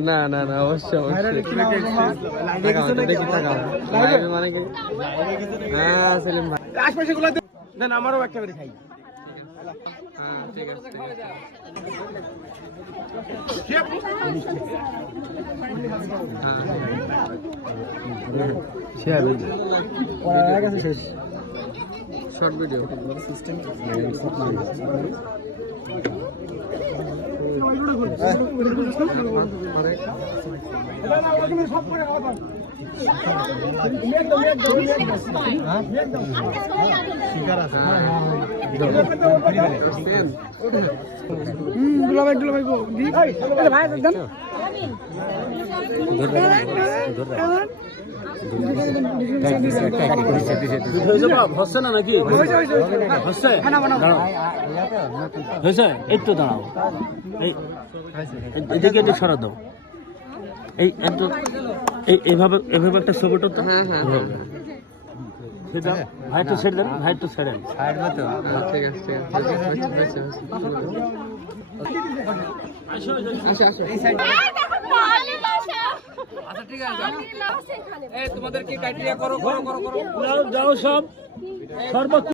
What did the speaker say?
না না না অবশ্যই মানে কি হ্যাঁ সেলিম ভাই আশপাশে গুলো দেন আমারও একটা করে খাই হ্যাঁ ঠিক আছে শেষ শর্ট ভিডিও সিস্টেম হচ্ছে না নাকি হচ্ছে হয়েছে এই তো দাঁড়াও এদিকে একটু সরা দাও এই একটু এইভাবে এভাবে একটা ছবিটা তো হ্যাঁ হ্যাঁ ভাই তো ছেড়ে দেন ভাই তো ছেড়েন ঠিক আছে তোমাদের কি ক্রাইটেরিয়া করো করো করো করো যাও সব সর্বোচ্চ